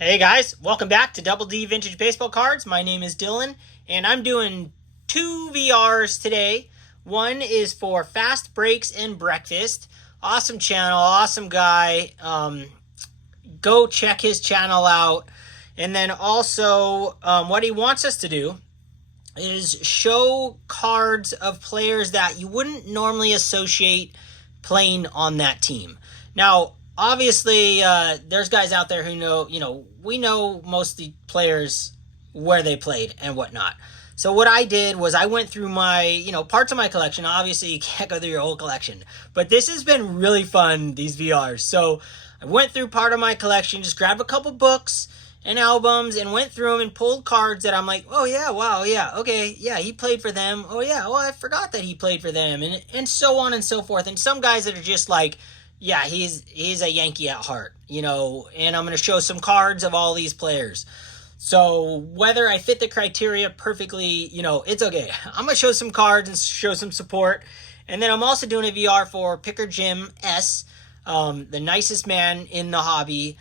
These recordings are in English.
Hey guys, welcome back to Double D Vintage Baseball Cards. My name is Dylan, and I'm doing two VRs today. One is for Fast Breaks and Breakfast. Awesome channel, awesome guy. Go check his channel out. And then also, what he wants us to do is show cards of players that you wouldn't normally associate playing on that team. Now, obviously, there's guys out there who know, we know most of the players where they played and whatnot. So what I did was I went through my, parts of my collection. Obviously, you can't go through your whole collection, but this has been really fun, these VRs. So I went through part of my collection, just grabbed a couple books and albums and went through them and pulled cards that I'm like, oh yeah, wow, yeah, okay, yeah, he played for them. Oh yeah, well, I forgot that he played for them, and so on and so forth. And some guys that are just like, yeah, he's a Yankee at heart, and I'm going to show some cards of all these players. So whether I fit the criteria perfectly, it's okay. I'm going to show some cards and show some support. And then I'm also doing a VR for Picker Jim S., the nicest man in the hobby.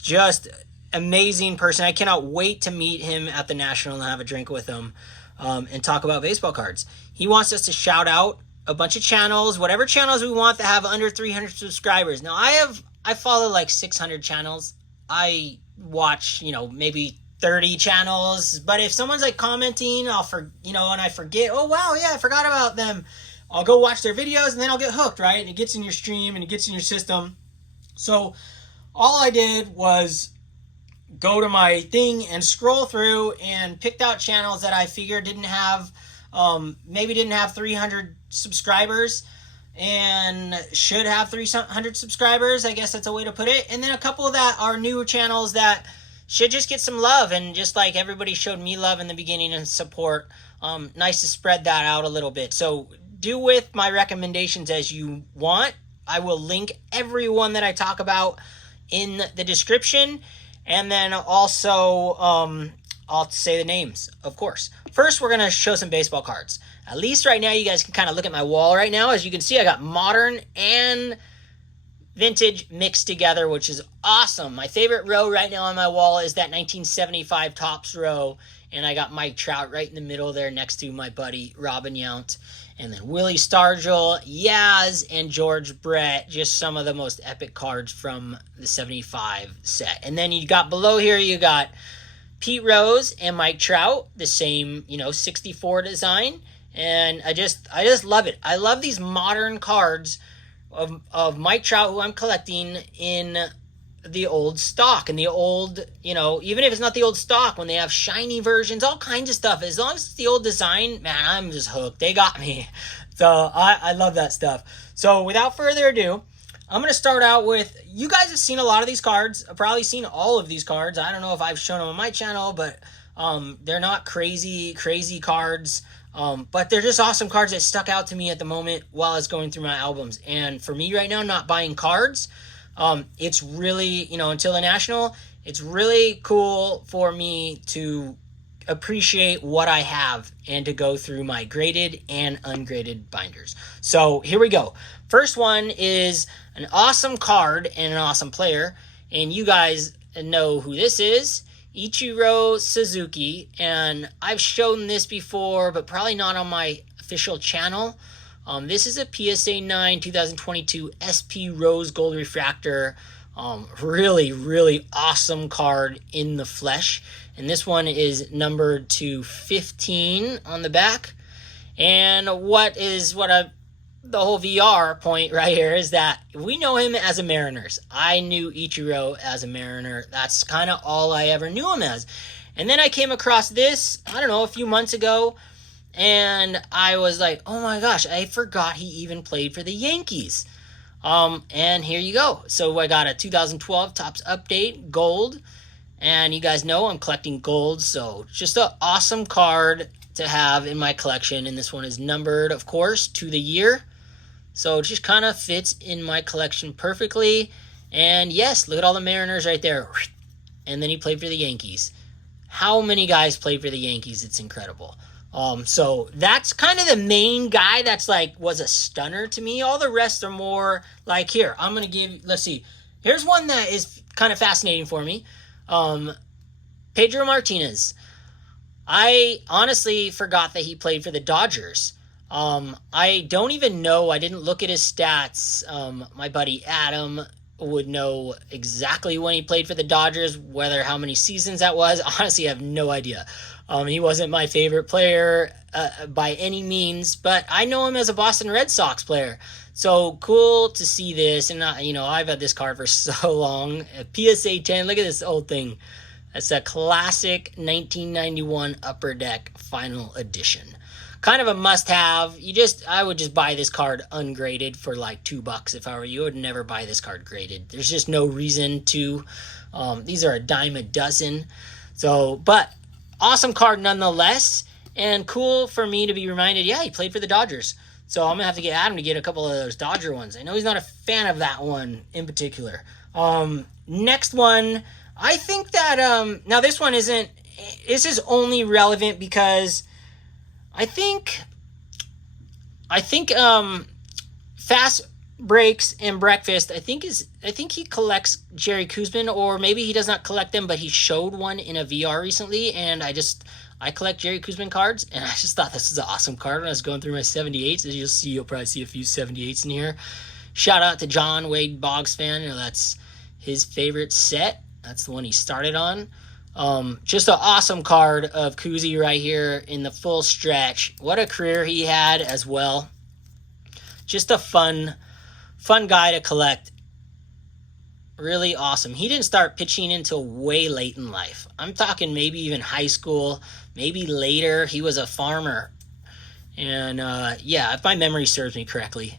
Just amazing person. I cannot wait to meet him at the National and have a drink with him and talk about baseball cards. He wants us to shout out a bunch of channels, whatever channels we want that have under 300 subscribers. Now, I follow like 600 channels. I watch, maybe 30 channels. But if someone's like commenting, and I forget, oh, wow, yeah, I forgot about them. I'll go watch their videos and then I'll get hooked, right? And it gets in your stream and it gets in your system. So all I did was go to my thing and scroll through and picked out channels that I figured didn't have 300 subscribers and should have 300 subscribers. I guess that's a way to put it. And then a couple that are new channels that should just get some love, and just like everybody showed me love in the beginning and support, nice to spread that out a little bit. So do with my recommendations as you want. I will link everyone that I talk about in the description. And then also, I'll say the names, of course. First, we're going to show some baseball cards. At least right now, you guys can kind of look at my wall right now. As you can see, I got modern and vintage mixed together, which is awesome. My favorite row right now on my wall is that 1975 Topps row. And I got Mike Trout right in the middle there next to my buddy Robin Yount. And then Willie Stargell, Yaz, and George Brett. Just some of the most epic cards from the 75 set. And then you got below here, you got Pete Rose and Mike Trout, the same, 64 design. And I just love it. I love these modern cards of Mike Trout, who I'm collecting in the old stock, and the old, even if it's not the old stock, when they have shiny versions, all kinds of stuff, as long as it's the old design, man, I'm just hooked. They got me. So I love that stuff. So without further ado, I'm going to start out with, you guys have seen a lot of these cards. I've probably seen all of these cards. I don't know if I've shown them on my channel, but they're not crazy cards. But they're just awesome cards that stuck out to me at the moment while I was going through my albums. And for me right now, not buying cards, it's really, until the National, it's really cool for me to appreciate what I have and to go through my graded and ungraded binders. So here we go. First one is an awesome card and an awesome player. And you guys know who this is. Ichiro Suzuki. And I've shown this before, but probably not on my official channel. This is a PSA 9 2022 SP Rose Gold Refractor. Really, really awesome card in the flesh. And this one is numbered to 15 on the back. And the whole VR point right here is that we know him as a Mariners. I knew Ichiro as a Mariner. That's kind of all I ever knew him as. And then I came across this, I don't know, a few months ago. And I was like, oh my gosh, I forgot he even played for the Yankees. And here you go. So I got a 2012 Topps Update Gold. And you guys know I'm collecting gold. So just an awesome card to have in my collection. And this one is numbered, of course, to the year. So it just kind of fits in my collection perfectly. And yes, look at all the Mariners right there. And then he played for the Yankees. How many guys played for the Yankees? It's incredible. So that's kind of the main guy that's was a stunner to me. All the rest are more like, here, I'm going to give, let's see. Here's one that is kind of fascinating for me. Pedro Martinez. I honestly forgot that he played for the Dodgers. I don't even know. I didn't look at his stats. My buddy Adam would know exactly when he played for the Dodgers, whether how many seasons that was. Honestly, I have no idea. He wasn't my favorite player by any means, but I know him as a Boston Red Sox player. So cool to see this. And, I've had this card for so long. PSA 10, look at this old thing. That's a classic 1991 Upper Deck Final Edition. Kind of a must-have. I would just buy this card ungraded for like $2 if I were you. I would never buy this card graded. There's just no reason to. These are a dime a dozen. So, but awesome card nonetheless. And cool for me to be reminded, yeah, he played for the Dodgers. So I'm going to have to get Adam to get a couple of those Dodger ones. I know he's not a fan of that one in particular. Next one, I think that, now this one this is only relevant because I think Fast Breaks and Breakfast, I think he collects Jerry Koosman, or maybe he does not collect them, but he showed one in a VR recently, and I collect Jerry Koosman cards, and I just thought this was an awesome card when I was going through my 78s. As you'll probably see a few 78s in here. Shout out to John Wade Boggs fan. That's his favorite set. That's the one he started on. Just an awesome card of Kuzi right here in the full stretch. What a career he had as well. Just a fun guy to collect. Really awesome. He didn't start pitching until way late in life. I'm talking maybe even high school, maybe later. He was a farmer. And if my memory serves me correctly.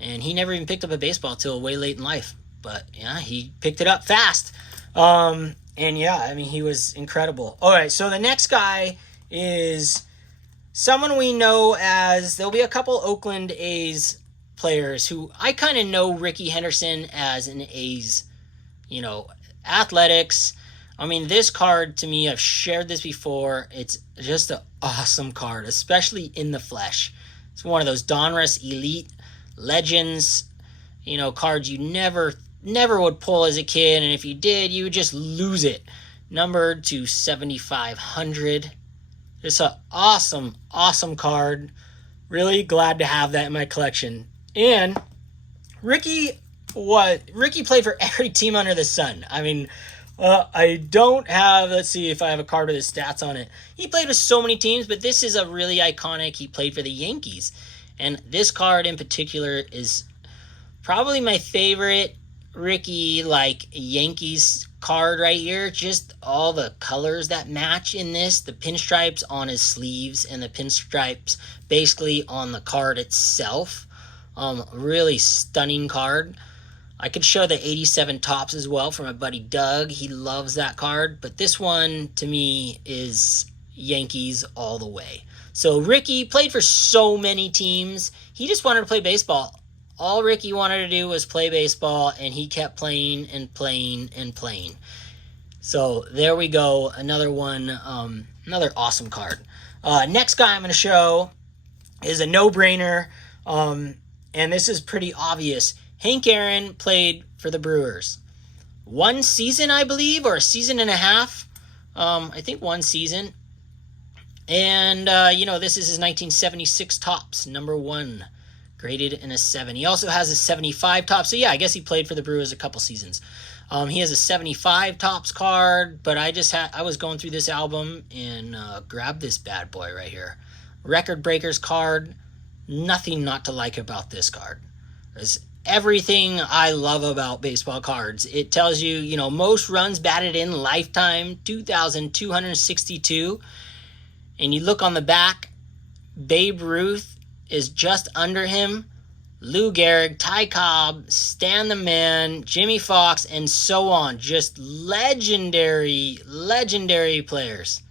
And he never even picked up a baseball till way late in life. But yeah, he picked it up fast. He was incredible. All right, so the next guy is someone we know as, there'll be a couple Oakland A's players who I kind of know Ricky Henderson as an A's, athletics. I mean, this card to me, I've shared this before. It's just an awesome card, especially in the flesh. It's one of those Donruss Elite Legends, cards you never would pull as a kid, and if you did, you would just lose it. Numbered to 7,500. It's an awesome card. Really glad to have that in my collection. And Ricky played for every team under the sun. I mean, I don't have, let's see if I have a card with his stats on it. He played with so many teams, but this is a really iconic. He played for the Yankees. And this card in particular is probably my favorite Ricky, Yankees card right here. Just all the colors that match in this. The pinstripes on his sleeves and the pinstripes basically on the card itself. Really stunning card. I could show the 87 tops as well for my buddy Doug. He loves that card. But this one, to me, is Yankees all the way. So Ricky played for so many teams. He just wanted to play baseball. All Ricky wanted to do was play baseball, and he kept playing and playing and playing. So there we go. Another one, another awesome card. Next guy I'm going to show is a no-brainer, and this is pretty obvious. Hank Aaron played for the Brewers. One season, I believe, or a season and a half. I think one season. And, this is his 1976 tops, number 1. Graded in a 7. He also has a 75 top. So yeah, I guess he played for the Brewers a couple seasons. He has a 75 tops card, but I was going through this album and grabbed this bad boy right here. Record Breakers card. Nothing not to like about this card. There's everything I love about baseball cards. It tells you, most runs batted in lifetime, 2,262. And you look on the back, Babe Ruth is just under him. Lou Gehrig, Ty Cobb, Stan the Man, Jimmy Fox, and so on. Just legendary players.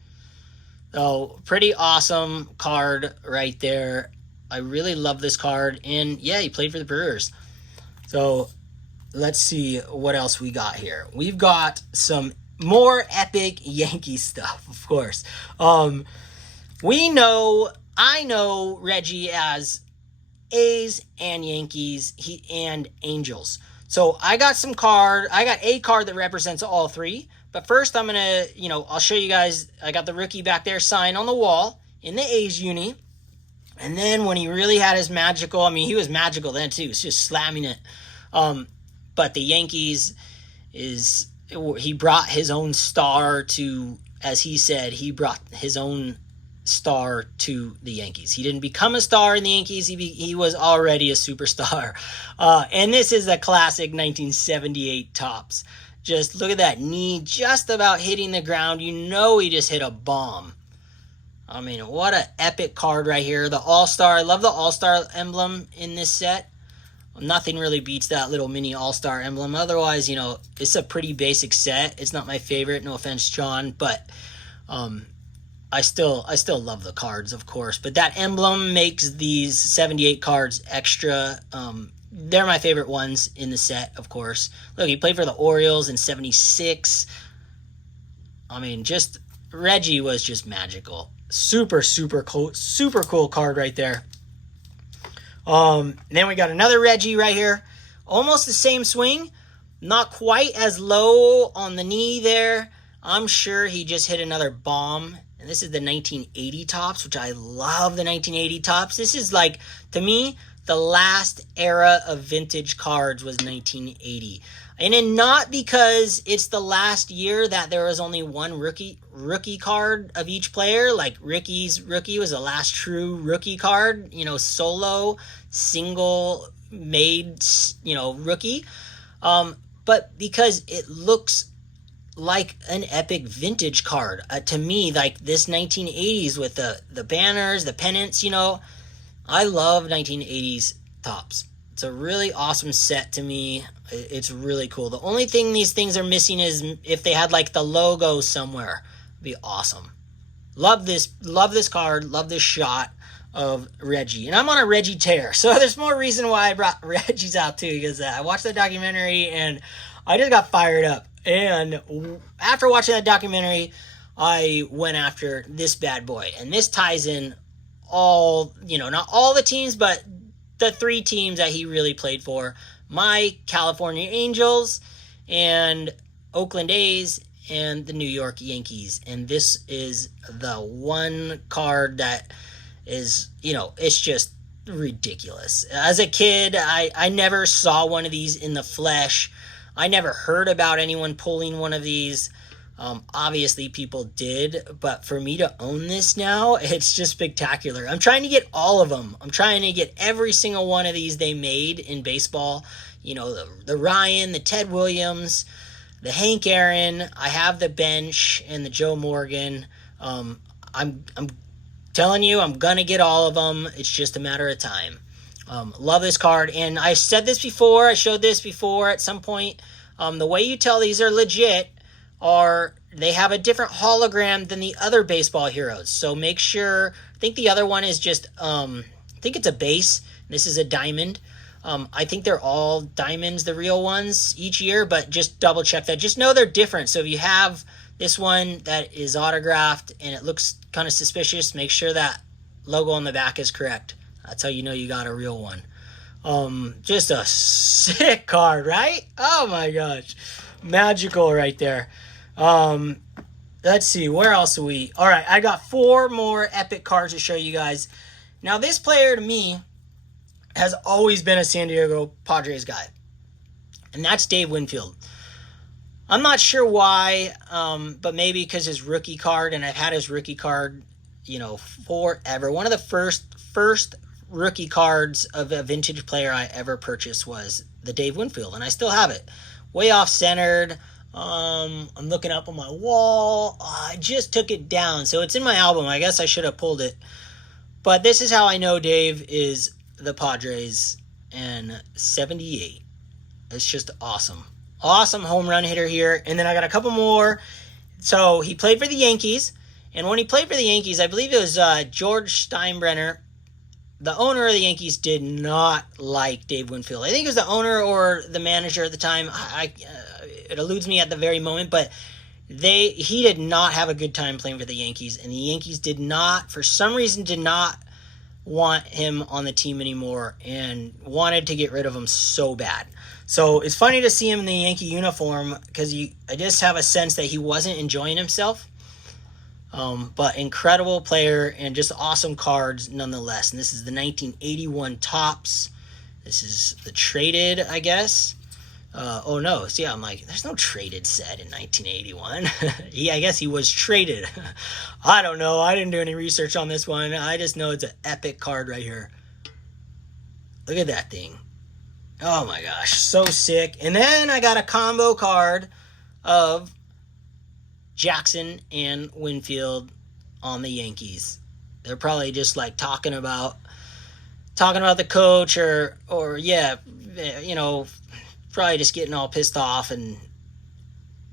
So, pretty awesome card right there. I really love this card. And, yeah, he played for the Brewers. So, let's see what else we got here. We've got some more epic Yankee stuff, of course. I know Reggie as A's and Yankees and Angels. So I got a card that represents all three, But first, I'm going to, I'll show you guys. I got the rookie back there signed on the wall in the A's uni. And then when he really had his magical, I mean, he was magical then too. It's just slamming it. But the Yankees he brought his own star to, as he said, he brought his own star to the Yankees. He didn't become a star in the Yankees. He was already a superstar. And this is a classic 1978 Topps. Just look at that knee just about hitting the ground. You know he just hit a bomb. I mean, what an epic card right here. The All-Star. I love the All-Star emblem in this set. Nothing really beats that little mini All-Star emblem. Otherwise, it's a pretty basic set. It's not my favorite. No offense, John. But I still love the cards, of course. But that emblem makes these 78 cards extra. They're my favorite ones in the set, of course. Look, he played for the Orioles in 76. I mean, Reggie was just magical. Super cool card right there. Then we got another Reggie right here. Almost the same swing. Not quite as low on the knee there. I'm sure he just hit another bomb. And this is the 1980 Topps, which I love the 1980 Topps. This is like, to me, the last era of vintage cards was 1980. And then not because it's the last year that there was only one rookie card of each player. Like Ricky's rookie was the last true rookie card, solo, single made, rookie. But because it looks like an epic vintage card. To me, like this 1980s with the banners, the pennants, I love 1980s Topps. It's a really awesome set to me. It's really cool. The only thing these things are missing is if they had like the logo somewhere. It'd be awesome. Love this card. Love this shot of Reggie. And I'm on a Reggie tear. So there's more reason why I brought Reggie's out too, because I watched the documentary and I just got fired up. And after watching that documentary, I went after this bad boy. And this ties in all, not all the teams, but the three teams that he really played for. My California Angels and Oakland A's and the New York Yankees. And this is the one card that is, it's just ridiculous. As a kid, I never saw one of these in the flesh. I never heard about anyone pulling one of these. Obviously people did, but for me to own this now, it's just spectacular. I'm trying to get all of them. I'm trying to get every single one of these they made in baseball. The Ryan, the Ted Williams, the Hank Aaron. I have the bench and the Joe Morgan. I'm telling you, I'm gonna get all of them. It's just a matter of time. Love this card, and I said this before. I showed this before at some point. The way you tell these are legit are they have a different hologram than the other baseball heroes. So make sure, I think the other one is just, I think it's a base. This is a diamond. I think they're all diamonds, the real ones, each year, but just double check that. Just know they're different. So if you have this one that is autographed and it looks kind of suspicious, make sure that logo on the back is correct. That's how you know you got a real one. Just a sick card, right? Oh my gosh. Magical right there. Let's see, where else are we? All right, I got 4 more epic cards to show you guys. Now, this player to me has always been a San Diego Padres guy, and that's Dave Winfield. I'm not sure why, but maybe because his rookie card, and I've had his rookie card, forever. One of the first rookie cards of a vintage player I ever purchased was the Dave Winfield, and I still have it. Way off centered. I'm looking up on my wall. I just took it down, so it's in my album. I guess I should have pulled it. But this is how I know Dave is the Padres in 78. It's just awesome. Awesome home run hitter here. And then I got a couple more. So he played for the Yankees. And when he played for the Yankees, I believe it was George Steinbrenner. The owner of the Yankees did not like Dave Winfield. I think it was the owner or the manager at the time. It eludes me at the very moment, but he did not have a good time playing for the Yankees, and the Yankees for some reason, did not want him on the team anymore and wanted to get rid of him so bad. So it's funny to see him in the Yankee uniform because I just have a sense that he wasn't enjoying himself. But incredible player and just awesome cards nonetheless. And this is the 1981 Topps. This is the traded, I guess. Oh no, see, I'm like, there's no traded set in 1981. I guess he was traded. I don't know. I didn't do any research on this one. I just know it's an epic card right here. Look at that thing. Oh my gosh, so sick. And then I got a combo card of Jackson and Winfield on the Yankees. They're probably just like talking about the coach or yeah, you know, probably just getting all pissed off and,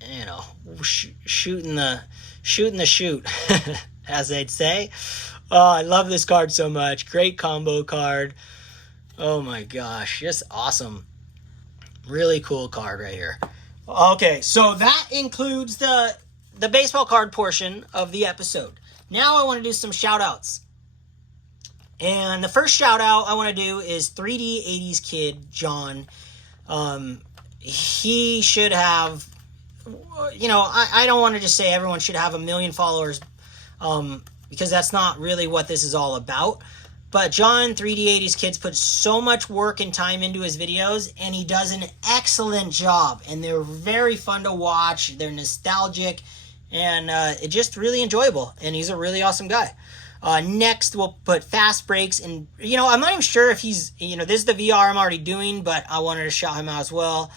you know, shooting the shoot, as they'd say. Oh, I love this card so much. Great combo card. Oh my gosh, just awesome. Really cool card right here. Okay, so that includes the baseball card portion of the episode. Now I want to do some shout outs. And the first shout out I want to do is 3D 80s kid John. He should have, you know, I don't want to just say everyone should have 1 million followers, because that's not really what this is all about. But John, 3D 80s Kids, puts so much work and time into his videos, and he does an excellent job. And they're very fun to watch. They're nostalgic, and it's just really enjoyable. And he's a really awesome guy. Next, we'll put Fast Breaks. And, you know, I'm not even sure if he's, you know, this is the VR I'm already doing, but I wanted to shout him out as well.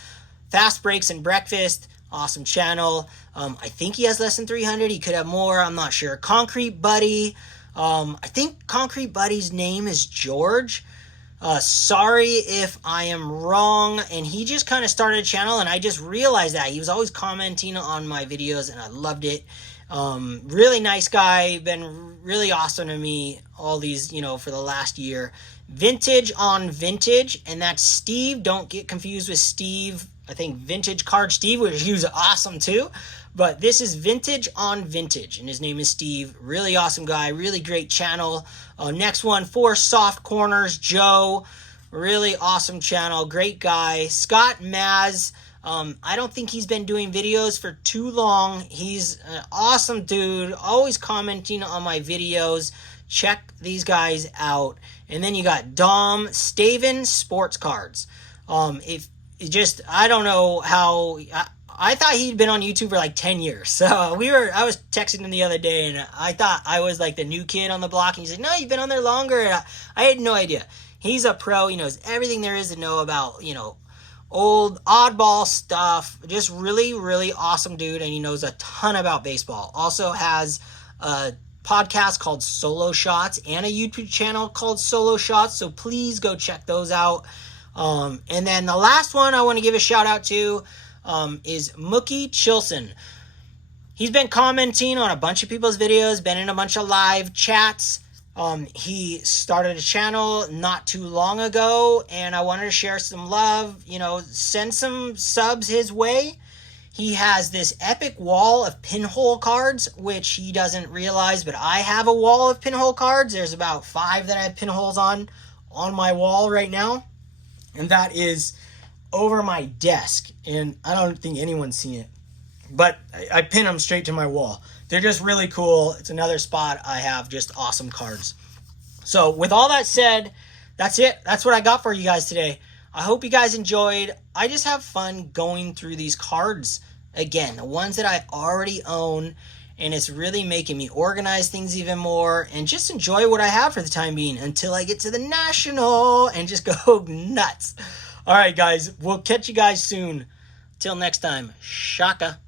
Fast Breaks and Breakfast, awesome channel. I think he has less than 300. He could have more. I'm not sure. Concrete Buddy. I think Concrete Buddy's name is George. Sorry if I am wrong. And he just kind of started a channel, and I just realized that. He was always commenting on my videos, and I loved it. Really nice guy. Been really awesome to me all these, you know, for the last year. Vintage on Vintage, and that's Steve. Don't get confused with Steve. I think Vintage Card Steve, which he was awesome too. But this is Vintage on Vintage, and his name is Steve. Really awesome guy, really great channel. Next one, For Soft Corners, Joe. Really awesome channel, great guy. Scott Maz. I don't think he's been doing videos for too long. He's an awesome dude, always commenting on my videos. Check these guys out. And then you got Dom Staven Sports Cards. I don't know how... I thought he'd been on YouTube for like 10 years. So I was texting him the other day, and I thought I was like the new kid on the block. And he said, no, you've been on there longer. And I had no idea. He's a pro. He knows everything there is to know about, you know, old oddball stuff. Just really, really awesome dude. And he knows a ton about baseball. Also has a podcast called Solo Shots and a YouTube channel called Solo Shots. So please go check those out. And then the last one I want to give a shout out to is Mookie Chilson. He's been commenting on a bunch of people's videos, been in a bunch of live chats. He started a channel not too long ago, and I wanted to share some love, you know, send some subs his way. He has this epic wall of pinhole cards, which he doesn't realize, but I have a wall of pinhole cards. There's about 5 that I have pinholes on my wall right now, and that is over my desk, and I don't think anyone's seen it, but I pin them straight to my wall. They're just really cool. It's another spot I have just awesome cards. So with all that said, that's it. That's what I got for you guys today. I hope you guys enjoyed. I just have fun going through these cards again, the ones that I already own, and it's really making me organize things even more and just enjoy what I have for the time being until I get to the National and just go nuts. All right, guys, we'll catch you guys soon. Till next time, Shaka.